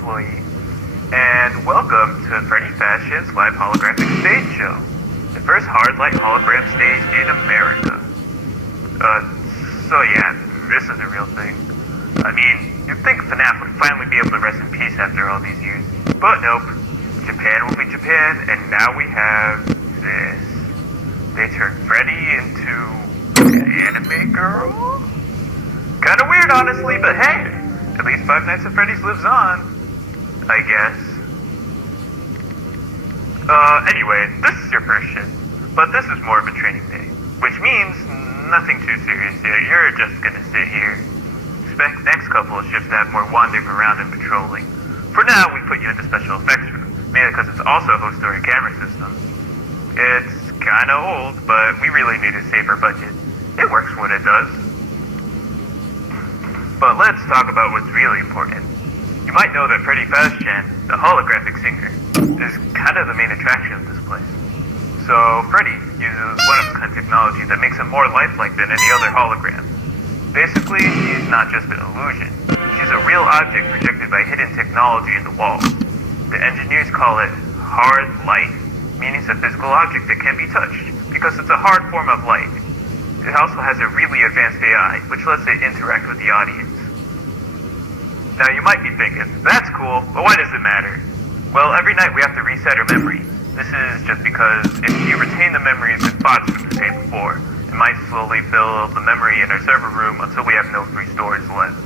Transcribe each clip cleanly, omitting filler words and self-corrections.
employee, and welcome to Freddy Fashion's live holographic stage show, the first hard light hologram stage in America. So yeah, this is a real thing. I mean, you'd think Fnaf would finally be able to rest in peace after all these years, but nope. Japan will be Japan, and now we have this. They turned Freddy into an anime girl? Kinda weird, honestly, but hey, at least Five Nights at Freddy's lives on, I guess. Anyway, this is your first shift, but this is more of a training day, which means nothing too serious here. You're just gonna sit here. Expect next couple of shifts to have more wandering around and patrolling. For now, we put you in the special effects room, mainly because it's also host to our camera system. It's kinda old, but we really need to save our budget. It works what it does. But let's talk about what's really important. You might know that Freddy Fazchan, the holographic singer, is kind of the main attraction of this place. So Freddy uses one-of-a-kind technology that makes him more lifelike than any other hologram. Basically, she's not just an illusion. She's a real object projected by hidden technology in the walls. The engineers call it hard light, meaning it's a physical object that can be touched, because it's a hard form of light. It also has a really advanced AI, which lets it interact with the audience. Now you might be thinking, that's cool, but why does it matter? Well, every night we have to reset her memory. This is just because if she retained the memories and thoughts from the day before, it might slowly fill the memory in our server room until we have no free storage left.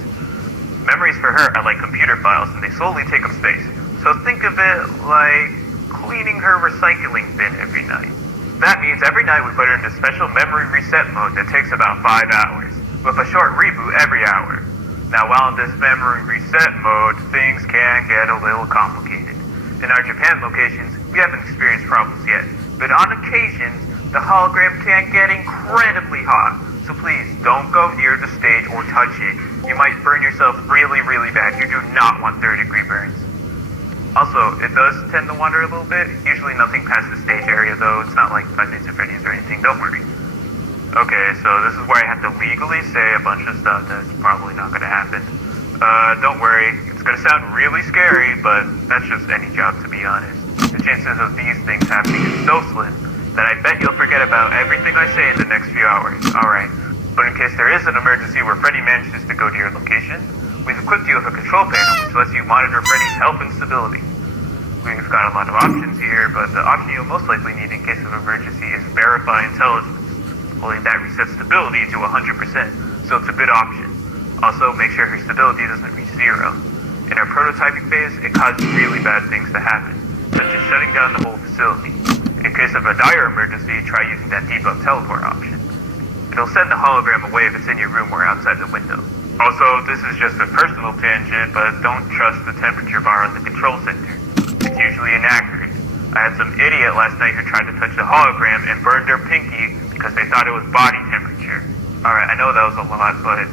Memories for her are like computer files, and they slowly take up space. So think of it like cleaning her recycling bin every night. That means every night we put her into special memory reset mode that takes about 5 hours, with a short reboot every hour. Now while in this memory reset mode, things can get a little complicated. In our Japan locations, we haven't experienced problems yet, but on occasions, the hologram can get incredibly hot. So please, don't go near the stage or touch it. You might burn yourself really, really bad. You do not want third-degree burns. Also, it does tend to wander a little bit. Usually nothing past the stage area, though. It's not like Five Nights at Freddy's or anything. Don't worry. Okay, so this is where I have to legally say a bunch of stuff that's probably not going to happen. Don't worry. It's going to sound really scary, but that's just any job, to be honest. The chances of these things happening is so slim that I bet you'll forget about everything I say in the next few hours. Alright. But in case there is an emergency where Freddy manages to go to your location, we've equipped you with a control panel which lets you monitor Freddy's health and stability. We've got a lot of options here, but the option you'll most likely need in case of emergency is Verify Intelligence. Only that resets stability to 100%, so it's a good option. Also, make sure her stability doesn't reach 0. In our prototyping phase, it caused really bad things to happen, such as shutting down the whole facility. In case of a dire emergency, try using that debug teleport option. It'll send the hologram away if it's in your room or outside the window. Also, this is just a personal tangent, but don't trust the temperature bar on the control center. It's usually inaccurate. I had some idiot last night who tried to touch the hologram and burned their pinky because they thought it was body temperature. Alright, I know that was a lot, but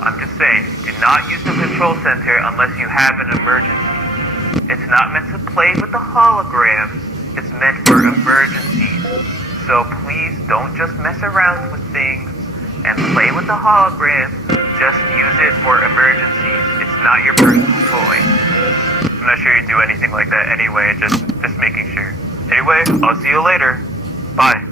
I'm just saying, do not use the control center unless you have an emergency. It's not meant to play with the holograms. It's meant for emergencies. So please don't just mess around with things and play with the hologram. Just use it for emergencies. It's not your personal toy. I'm not sure you do anything like that anyway, just making sure. Anyway, I'll see you later. Bye.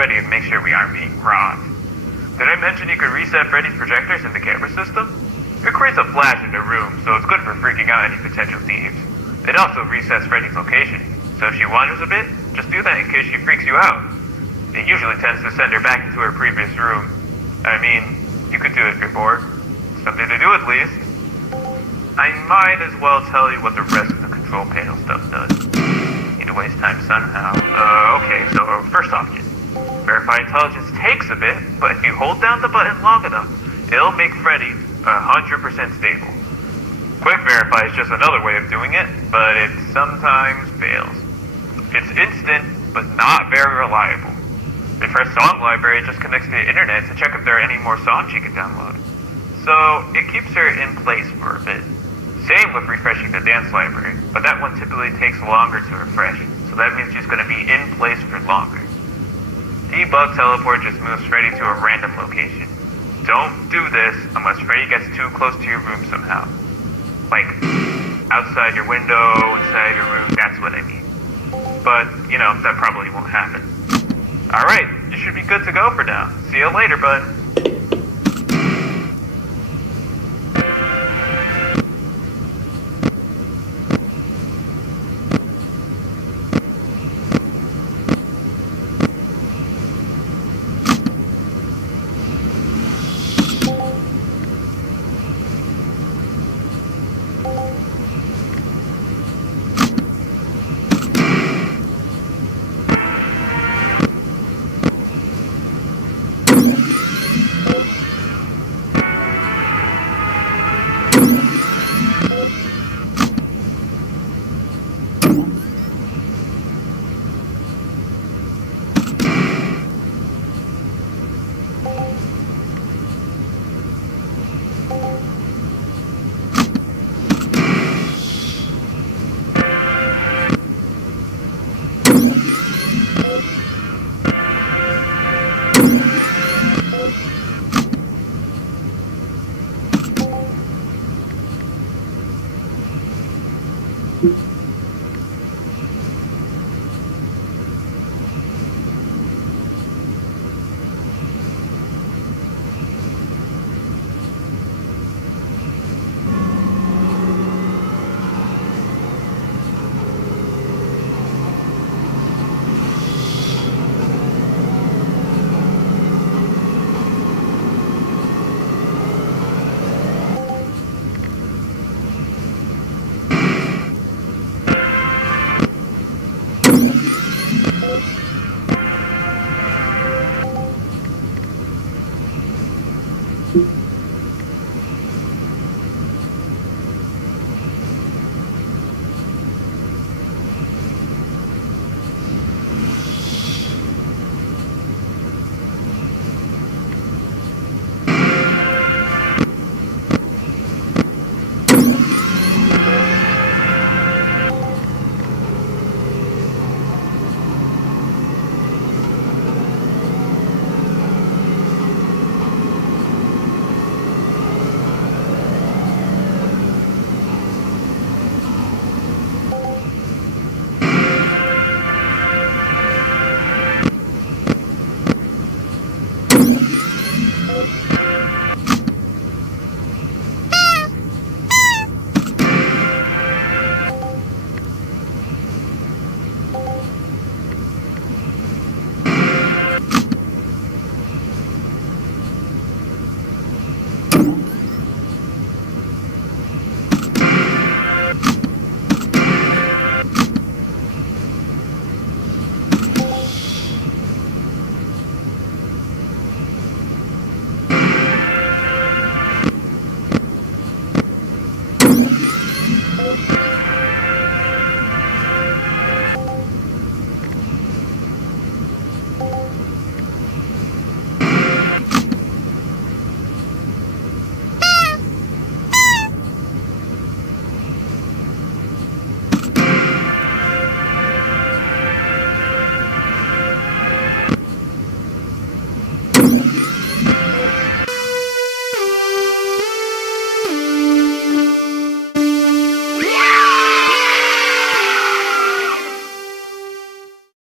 Freddy and make sure we aren't being robbed. Did I mention you could reset Freddy's projectors in the camera system? It creates a flash in the room, so it's good for freaking out any potential thieves. It also resets Freddy's location, so if she wanders a bit, just do that in case she freaks you out. It usually tends to send her back into her previous room. I mean, you could do it if you're bored. Something to do at least. I might as well tell you what the rest of the control panel stuff does. Need to waste time somehow. Okay, so first off, Verify Intelligence takes a bit, but if you hold down the button long enough, it'll make Freddy 100% stable. Quick Verify is just another way of doing it, but it sometimes fails. It's instant, but not very reliable. Refresh Song Library just connects to the internet to check if there are any more songs you can download. So, it keeps her in place for a bit. Same with refreshing the dance library, but that one typically takes longer to refresh, so that means she's going to be in place for longer. Debug Teleport just moves Freddy to a random location. Don't do this unless Freddy gets too close to your room somehow. Like, outside your window, inside your room, that's what I mean. But, that probably won't happen. Alright, you should be good to go for now. See you later, bud.